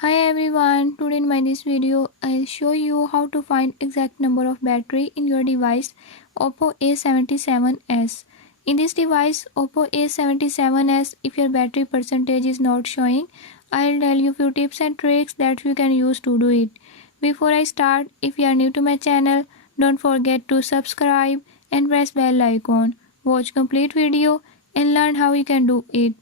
Hi everyone, today in this video I'll show you how to find exact number of battery in your device Oppo A77s. In this device Oppo A77s, if your battery percentage is not showing, I'll tell you few tips and tricks that you can use to do it. Before I start, if you are new to my channel, don't forget to subscribe and press bell icon. Watch complete video and learn how you can do it.